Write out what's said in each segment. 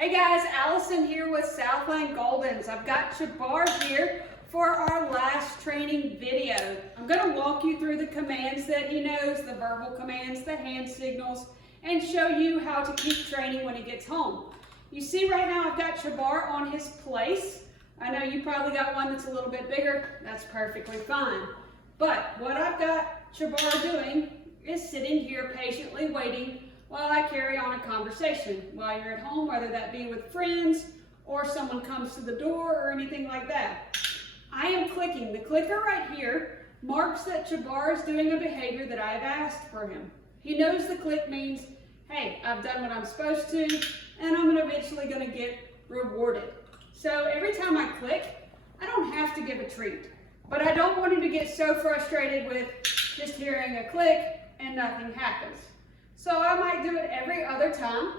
Hey guys, Allison here with Southland Goldens. I've got Chabar here for our last training video. I'm going to walk you through the commands that he knows, the verbal commands, the hand signals, and show you how to keep training when he gets home. You see right now I've got Chabar on his place. I know you probably got one that's a little bit bigger. That's perfectly fine. But what I've got Chabar doing is sitting here patiently waiting while I carry on a conversation while you're at home, whether that be with friends or someone comes to the door or anything like that. I am clicking. The clicker right here marks that Chabar is doing a behavior that I've asked for him. He knows the click means, hey, I've done what I'm supposed to, and I'm eventually going to get rewarded. So every time I click, I don't have to give a treat, but I don't want him to get so frustrated with just hearing a click and nothing happens. So I might do it every other time.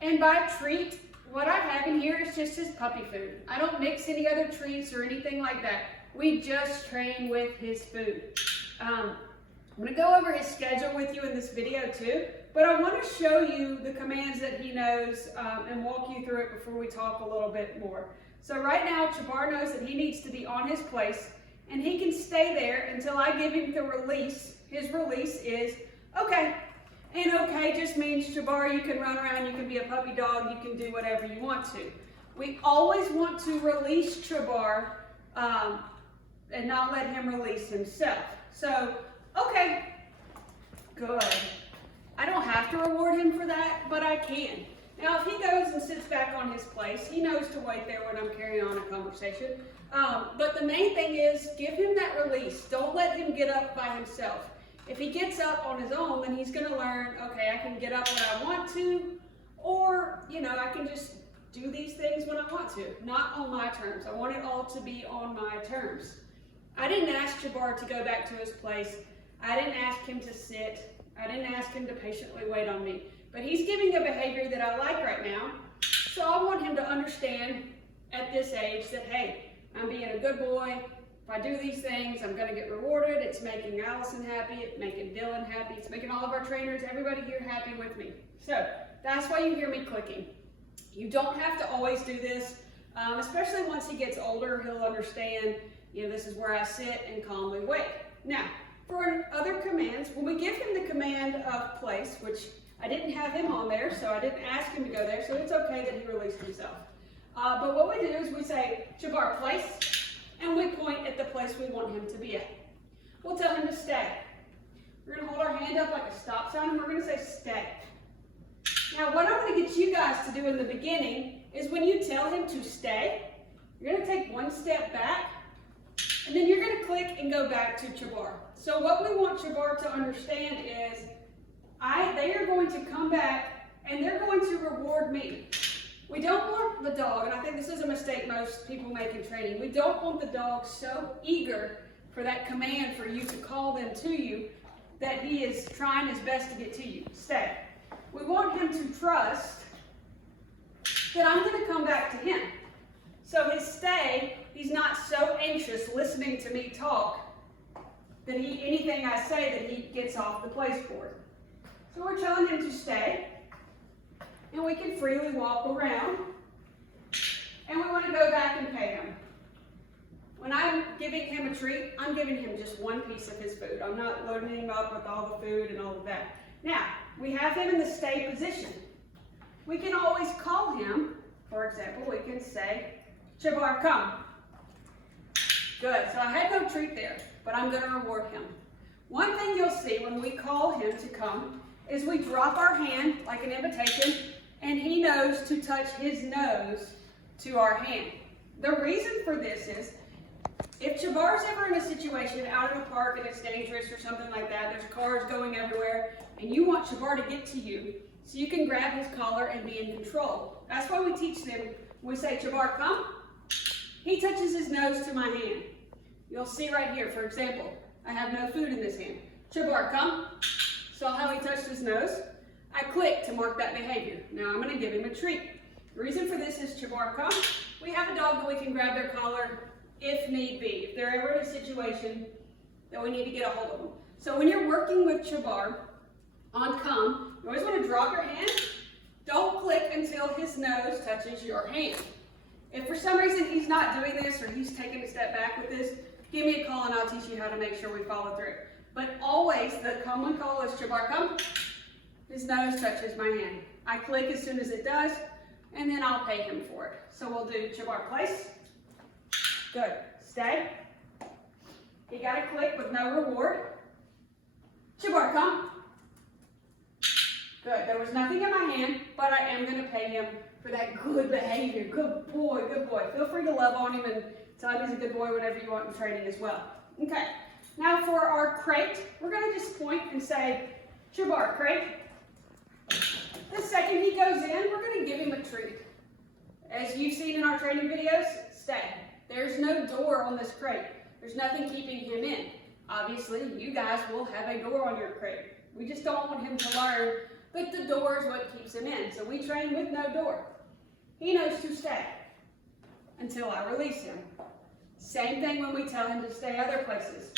And by treat, what I have in here is just his puppy food. I don't mix any other treats or anything like that. We just train with his food. I'm gonna go over his schedule with you in this video too, but I want to show you the commands that he knows and walk you through it before we talk a little bit more. So right now, Chabar knows that he needs to be on his place and he can stay there until I give him the release. His release is, okay. And okay just means, Chabar, you can run around, you can be a puppy dog, you can do whatever you want to. We always want to release Chabar and not let him release himself. So, okay, good. I don't have to reward him for that, but I can. Now, if he goes and sits back on his place, he knows to wait there when I'm carrying on a conversation. But the main thing is, give him that release. Don't let him get up by himself. If he gets up on his own, then he's going to learn, okay, I can get up when I want to, or, I can just do these things when I want to, not on my terms. I want it all to be on my terms. I didn't ask Chabar to go back to his place. I didn't ask him to sit. I didn't ask him to patiently wait on me. But he's giving a behavior that I like right now, so I want him to understand at this age that, hey, I'm being a good boy. If I do these things, I'm going to get rewarded. It's making Allison happy. It's making Dylan happy. It's making all of our trainers, everybody here happy with me. So that's why you hear me clicking. You don't have to always do this, especially once he gets older. He'll understand, this is where I sit and calmly wait. Now, for other commands, when we give him the command of place, which I didn't have him on there, so I didn't ask him to go there, so it's okay that he released himself. But what we do is we say, Chabar, place, and we point at the place we want him to be at. We'll tell him to stay. We're going to hold our hand up like a stop sign, and we're going to say stay. Now, what I'm going to get you guys to do in the beginning is when you tell him to stay, you're going to take one step back, and then you're going to click and go back to Chabar. So what we want Chabar to understand is they are going to come back, and they're going to reward me. We don't want the dog, and I think this is a mistake most people make in training, we don't want the dog so eager for that command for you to call them to you that he is trying his best to get to you. Stay. We want him to trust that I'm going to come back to him. So his stay, he's not so anxious listening to me talk that anything I say that he gets off the place for it. So we're telling him to stay. And we can freely walk around, and we want to go back and pay him. When I'm giving him a treat, I'm giving him just one piece of his food. I'm not loading him up with all the food and all of that. Now, we have him in the stay position. We can always call him. For example, we can say, Chabar, come. Good, so I had no treat there, but I'm going to reward him. One thing you'll see when we call him to come is we drop our hand like an invitation, and he knows to touch his nose to our hand. The reason for this is, if Chabar's ever in a situation out in a park and it's dangerous or something like that, there's cars going everywhere, and you want Chabar to get to you, so you can grab his collar and be in control. That's why we teach them, we say, Chabar, come. He touches his nose to my hand. You'll see right here, for example, I have no food in this hand. Chabar, come. Saw how he touched his nose? I click to mark that behavior. Now I'm going to give him a treat. The reason for this is Chabar, come. We have a dog that we can grab their collar if need be. If they're ever in a situation that we need to get a hold of them. So when you're working with Chabar on come, you always want to drop your hand Don't click until his nose touches your hand. If for some reason he's not doing this or he's taking a step back with this, give me a call and I'll teach you how to make sure we follow through. But always the common call is Chabar, come. His nose touches my hand. I click as soon as it does, and then I'll pay him for it. So we'll do Chabar, place. Good. Stay. He got a click with no reward. Chabar, come. Good. There was nothing in my hand, but I am going to pay him for that good behavior. Good boy, good boy. Feel free to love on him and tell him he's a good boy whenever you want in training as well. Okay. Now for our crate, we're going to just point and say, Chabar, crate. The second he goes in, we're going to give him a treat. As you've seen in our training videos, stay. There's no door on this crate. There's nothing keeping him in. Obviously, you guys will have a door on your crate. We just don't want him to learn that the door is what keeps him in. So we train with no door. He knows to stay until I release him. Same thing when we tell him to stay other places.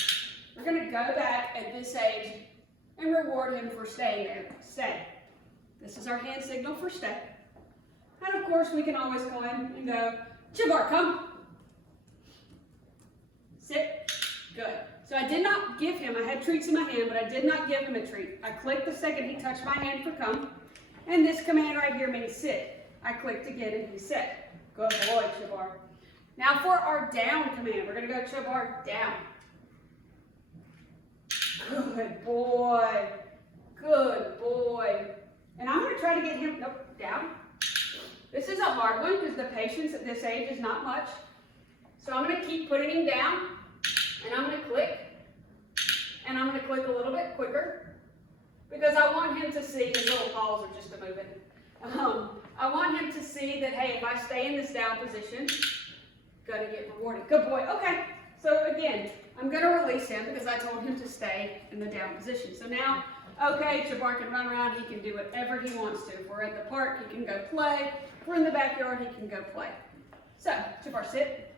We're going to go back at this age and reward him for staying there. Stay. This is our hand signal for stay. And of course, we can always go in and go, Chabar, come. Sit. Good. So I did not give him, I had treats in my hand, but I did not give him a treat. I clicked the second he touched my hand for come. And this command right here means sit. I clicked again and he sat. Good boy, Chabar. Now for our down command, we're going to go Chabar, down. Good boy. Good boy. And I'm going to try to get him, nope, down. This is a hard one because the patience at this age is not much. So I'm going to keep putting him down, and I'm going to click. And I'm going to click a little bit quicker because I want him to see his little paws are just a moving. I want him to see that, hey, if I stay in this down position, going to get rewarded. Good boy. Okay. So again, I'm going to release him because I told him to stay in the down position. So now, okay, Chabar can run around. He can do whatever he wants to. If we're at the park, he can go play. If we're in the backyard, he can go play. So, Chabar, sit.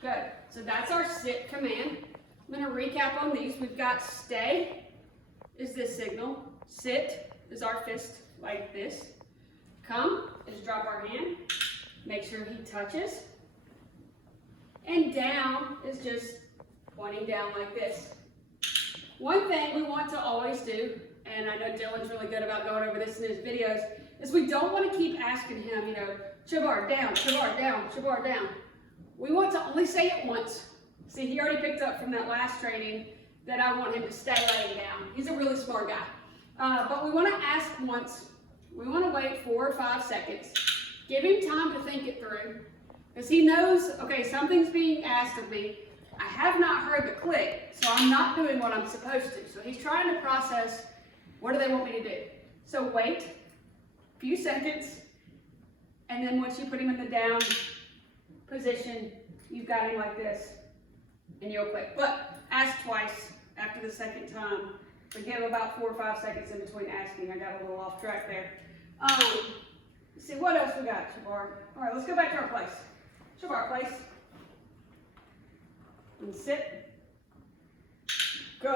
Good. So that's our sit command. I'm going to recap on these. We've got stay is this signal. Sit is our fist like this. Come is drop our hand. Make sure he touches. And down is just pointing down like this. One thing we want to always do, and I know Dylan's really good about going over this in his videos, is we don't want to keep asking him, you know, Chabar, down, Chabar, down, Chabar, down. We want to only say it once. See, he already picked up from that last training that I want him to stay laying down. He's a really smart guy. But we want to ask once. We want to wait 4 or 5 seconds. Give him time to think it through. Because he knows, okay, something's being asked of me. I have not heard the click, so I'm not doing what I'm supposed to. So he's trying to process, what do they want me to do? So wait a few seconds, and then once you put him in the down position, you've got him like this, and you'll click. But ask twice after the second time. So give about 4 or 5 seconds in between asking. I got a little off track there. Let's see, what else we got, Chabar? All right, let's go back to our place. Chabar, place. And sit. Good.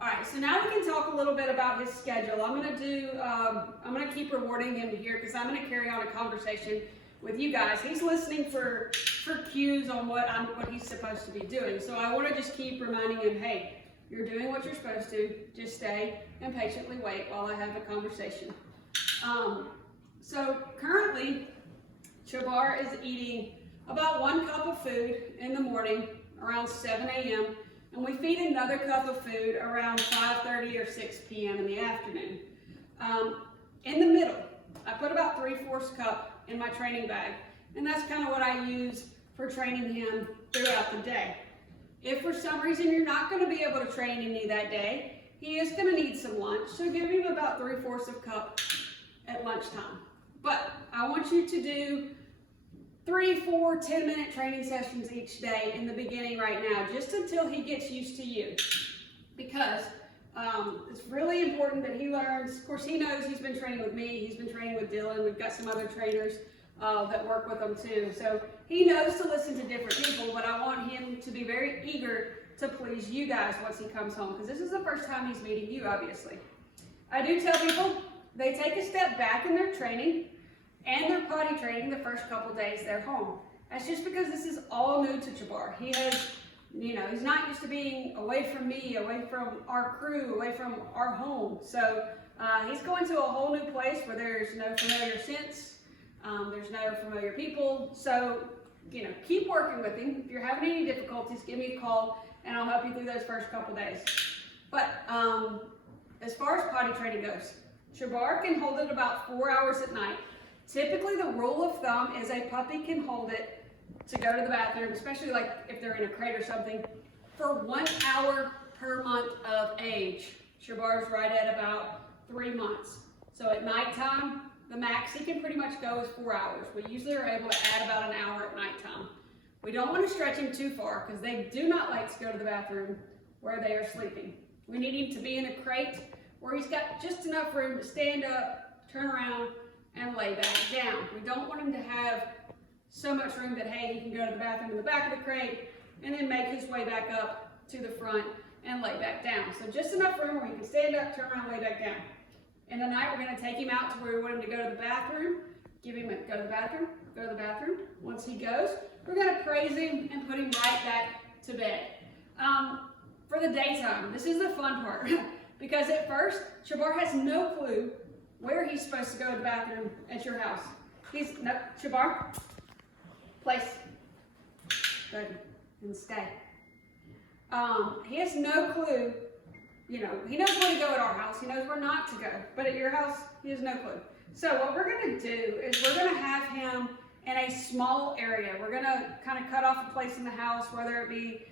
All right, so now we can talk a little bit about his schedule. I'm gonna keep rewarding him here because I'm gonna carry on a conversation with you guys. He's listening for cues on what he's supposed to be doing. So I want to just keep reminding him, hey, you're doing what you're supposed to. Just stay and patiently wait while I have a conversation. So currently, Chabar is eating about 1 cup of food in the morning around 7 a.m. and we feed another cup of food around 5:30 or 6 p.m. in the afternoon. In the middle, I put about 3/4 cup in my training bag, and that's kind of what I use for training him throughout the day. If for some reason you're not going to be able to train any that day, he is going to need some lunch, so give him about 3/4 cup at lunchtime. But I want you to do 3, 4, 10-minute training sessions each day in the beginning right now, just until he gets used to you. Because it's really important that he learns. Of course, he knows he's been training with me. He's been training with Dylan. We've got some other trainers that work with him too. So he knows to listen to different people, but I want him to be very eager to please you guys once he comes home, because this is the first time he's meeting you, obviously. I do tell people, they take a step back in their training and their potty training the first couple days they're home. That's just because this is all new to Chabar. He has, he's not used to being away from me, away from our crew, away from our home. So he's going to a whole new place where there's no familiar scents, there's no familiar people. So, keep working with him. If you're having any difficulties, give me a call and I'll help you through those first couple days. But as far as potty training goes, Chabar can hold it about 4 hours at night. Typically, the rule of thumb is a puppy can hold it to go to the bathroom, especially like if they're in a crate or something, for 1 hour per month of age. Chabar's right at about 3 months. So at nighttime, the max he can pretty much go is 4 hours. We usually are able to add about an hour at nighttime. We don't want to stretch him too far because they do not like to go to the bathroom where they are sleeping. We need him to be in a crate where he's got just enough room to stand up, turn around, and lay back down. We don't want him to have so much room that, hey, he can go to the bathroom in the back of the crate and then make his way back up to the front and lay back down. So just enough room where he can stand up, turn around, lay back down. In the night, we're going to take him out to where we want him to go to the bathroom, give him a go to the bathroom, go to the bathroom. Once he goes, we're going to praise him and put him right back to bed. For the daytime, this is the fun part because at first, Chabar has no clue where he's supposed to go to the bathroom at your house. No, Chabar, place, good, and stay. He has no clue, he knows where to go at our house, he knows where not to go, but at your house, he has no clue. So what we're gonna do is we're gonna have him in a small area. We're gonna kind of cut off a place in the house, whether it be,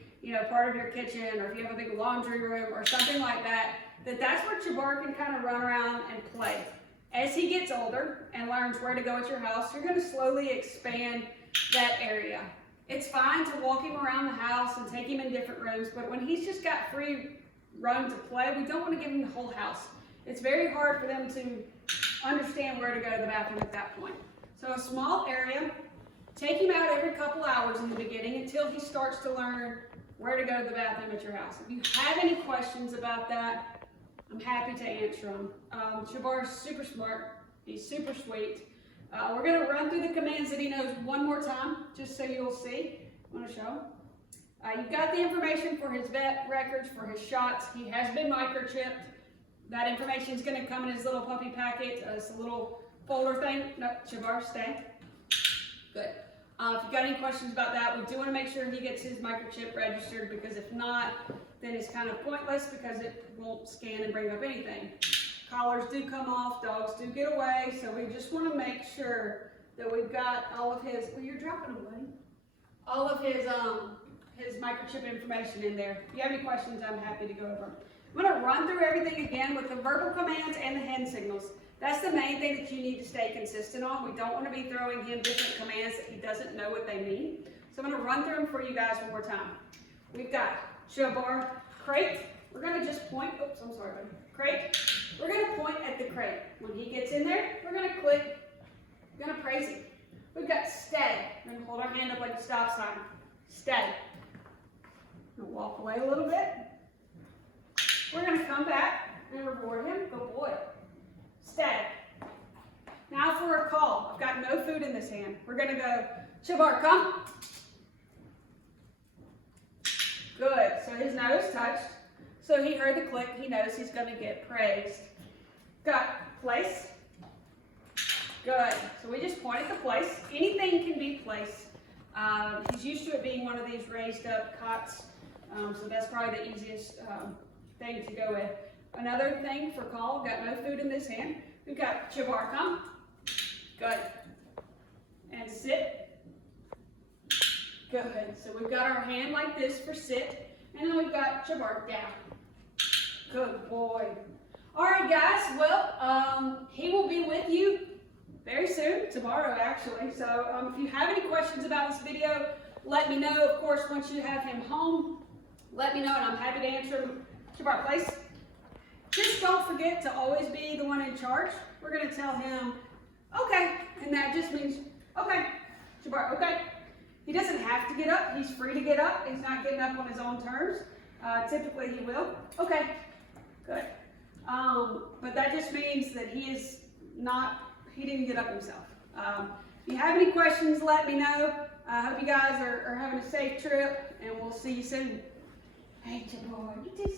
part of your kitchen, or if you have a big laundry room or something like that, that's where Chabar can kind of run around and play. As he gets older and learns where to go at your house, you're going to slowly expand that area. It's fine to walk him around the house and take him in different rooms, but when he's just got free run to play, we don't want to give him the whole house. It's very hard for them to understand where to go to the bathroom at that point. So a small area, take him out every couple hours in the beginning until he starts to learn where to go to the bathroom at your house. If you have any questions about that, I'm happy to answer them. Chabar is super smart. He's super sweet. We're going to run through the commands that he knows one more time, just so you'll see. I want to show him. You've got the information for his vet records, for his shots. He has been microchipped. That information is going to come in his little puppy packet. It's a little folder thing. No, Chabar, stay. Good. If you've got any questions about that, we do want to make sure he gets his microchip registered, because if not, then it's kind of pointless because it won't scan and bring up anything. Collars do come off, dogs do get away, so we just want to make sure that we've got all of his, well, you're dropping them, buddy. All of his microchip information in there. If you have any questions, I'm happy to go over them. I'm going to run through everything again with the verbal commands and the hand signals. That's the main thing that you need to stay consistent on. We don't want to be throwing him different commands that he doesn't know what they mean. So I'm going to run through them for you guys one more time. We've got Chabar, crate. We're going to just point, oops, I'm sorry, buddy. Crate. We're going to point at the crate. When he gets in there, we're going to click. We're going to praise him. We've got stay. We're going to hold our hand up like a stop sign. Stay. We're going to walk away a little bit. We're going to come back and reward him. Good boy. Stay. Now for a call. I've got no food in this hand. We're going to go, Chabar, come. Good. So his nose touched. So he heard the click. He knows he's going to get praised. Got place. Good. So we just point at the place. Anything can be place. He's used to it being one of these raised up cots. So that's probably the easiest thing to go with. Another thing for call, we've got no food in this hand. We've got Chabar, come. Good. And sit. Good. So we've got our hand like this for sit. And then we've got Chabar down. Good boy. All right, guys. Well, he will be with you very soon, tomorrow actually. So if you have any questions about this video, let me know. Of course, once you have him home, let me know and I'm happy to answer them. Chabar, place. Just don't forget to always be the one in charge. We're going to tell him, okay, and that just means, okay, Chabar, okay. He doesn't have to get up. He's free to get up. He's not getting up on his own terms. Typically he will. Okay, good. But that just means that he didn't get up himself. If you have any questions, let me know. I hope you guys are having a safe trip, and we'll see you soon. Hey, Chabar, you did